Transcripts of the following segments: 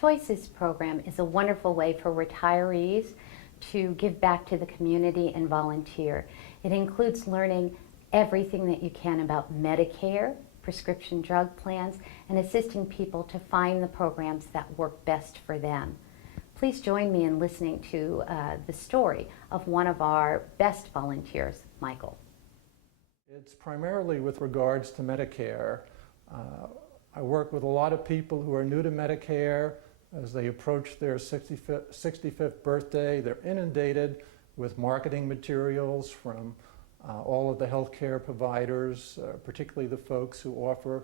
Choices program is a wonderful way for retirees to give back to the community and volunteer. It includes learning everything that you can about Medicare, prescription drug plans, and assisting people to find the programs that work best for them. Please join me in listening to the story of one of our best volunteers, Michael. It's primarily with regards to Medicare. I work with a lot of people who are new to Medicare. As they approach their 65th birthday, they're inundated with marketing materials from all of the healthcare providers, particularly the folks who offer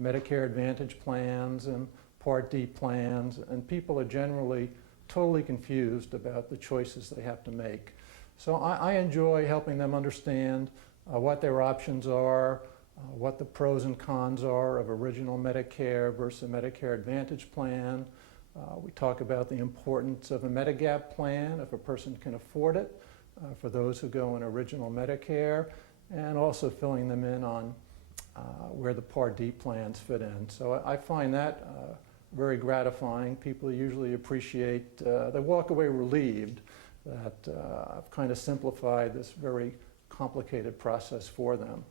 Medicare Advantage plans and Part D plans, and people are generally totally confused about the choices they have to make. So I enjoy helping them understand what their options are, what the pros and cons are of original Medicare versus a Medicare Advantage plan. We talk about the importance of a Medigap plan if a person can afford it, for those who go in original Medicare, and also filling them in on where the Part D plans fit in. So I find that very gratifying. People usually appreciate, they walk away relieved that I've kind of simplified this very complicated process for them.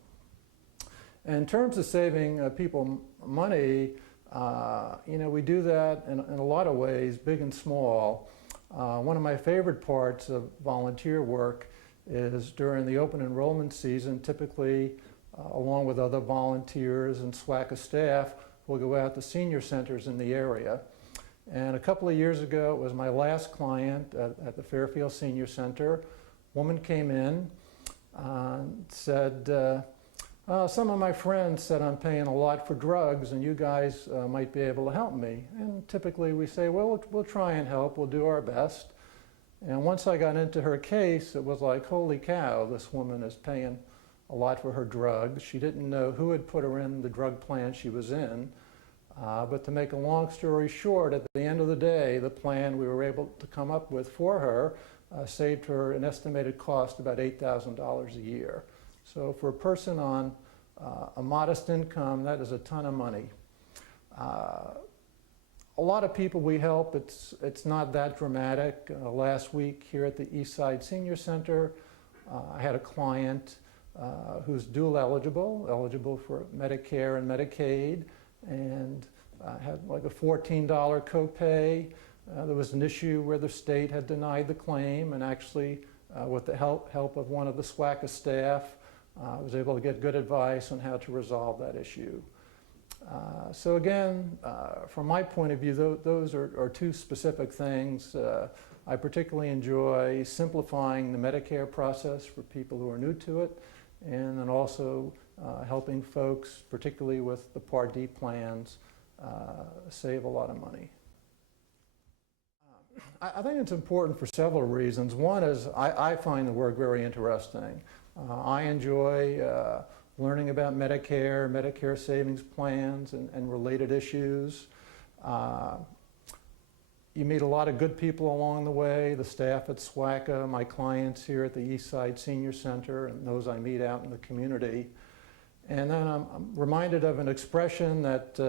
In terms of saving people money, we do that in a lot of ways, big and small. One of my favorite parts of volunteer work is during the open enrollment season, typically along with other volunteers and SWACA staff, we'll go out to senior centers in the area. And a couple of years ago, it was my last client at the Fairfield Senior Center. A woman came in and said, some of my friends said I'm paying a lot for drugs and you guys might be able to help me. And typically we say, well, we'll try and help, we'll do our best. And once I got into her case, it was like, holy cow, this woman is paying a lot for her drugs. She didn't know who had put her in the drug plan she was in. But to make a long story short, at the end of the day, the plan we were able to come up with for her saved her an estimated cost about $8,000 a year. So for a person on a modest income, that is a ton of money. A lot of people we help, it's not that dramatic. Last week here at the Eastside Senior Center, I had a client who's dual eligible for Medicare and Medicaid, and had like a $14 copay. There was an issue where the state had denied the claim, and actually with the help of one of the SWACA staff, I was able to get good advice on how to resolve that issue. So again, from my point of view, those are two specific things. I particularly enjoy simplifying the Medicare process for people who are new to it, and then also helping folks, particularly with the Part D plans, save a lot of money. I think it's important for several reasons. One is I find the work very interesting. I enjoy learning about Medicare savings plans and related issues. You meet a lot of good people along the way, the staff at SWACA, my clients here at the Eastside Senior Center, and those I meet out in the community. And then I'm reminded of an expression that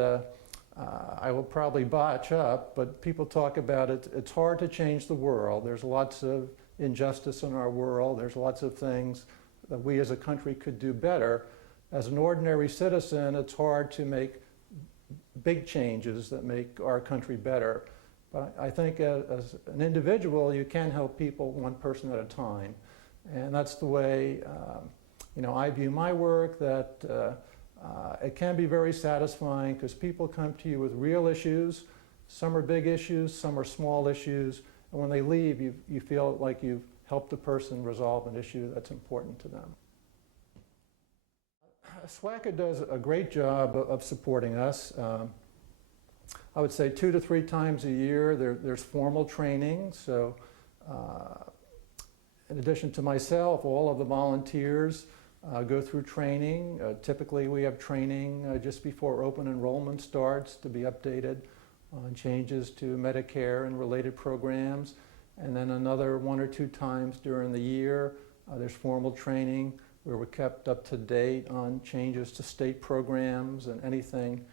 I will probably botch up, but people talk about it. It's hard to change the world. There's lots of injustice in our world. There's lots of things that we as a country could do better. As an ordinary citizen, it's hard to make big changes that make our country better. But I think as an individual, you can help people one person at a time. And that's the way I view my work, that it can be very satisfying because people come to you with real issues. Some are big issues, some are small issues. And when they leave, you feel like you've helped a person resolve an issue that's important to them. SWACA does a great job of supporting us. I would say 2 to 3 times a year there's formal training. So in addition to myself, all of the volunteers go through training. Typically we have training just before open enrollment starts to be updated on changes to Medicare and related programs. And then another 1 or 2 times during the year, there's formal training where we're kept up to date on changes to state programs and anything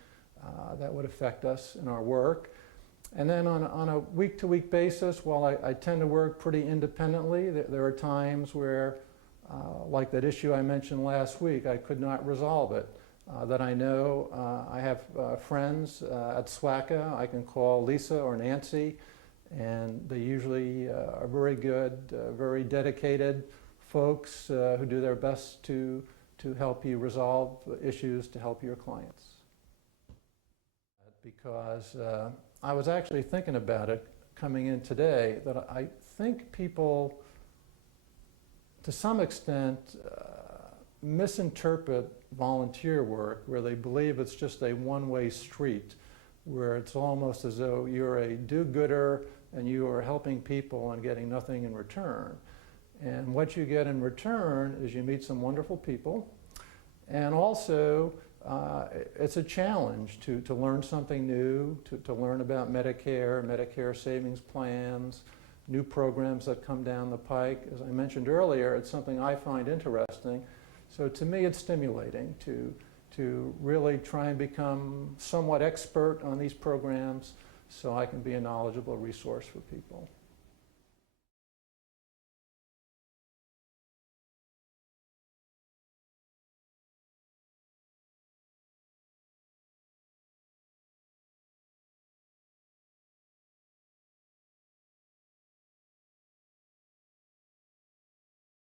that would affect us in our work. And then on a week-to-week basis, while I tend to work pretty independently, there are times where, like that issue I mentioned last week, I could not resolve it. That I know I have friends at SWACA. I can call Lisa or Nancy, and they usually are very good, very dedicated folks who do their best to help you resolve issues to help your clients. Because I was actually thinking about it coming in today, that I think people, to some extent, misinterpret volunteer work, where they believe it's just a one-way street, where it's almost as though you're a do-gooder and you are helping people and getting nothing in return. And what you get in return is you meet some wonderful people, and also it's a challenge to learn something new, to learn about Medicare savings plans, new programs that come down the pike. As I mentioned earlier, it's something I find interesting. So to me, it's stimulating to really try and become somewhat expert on these programs so I can be a knowledgeable resource for people.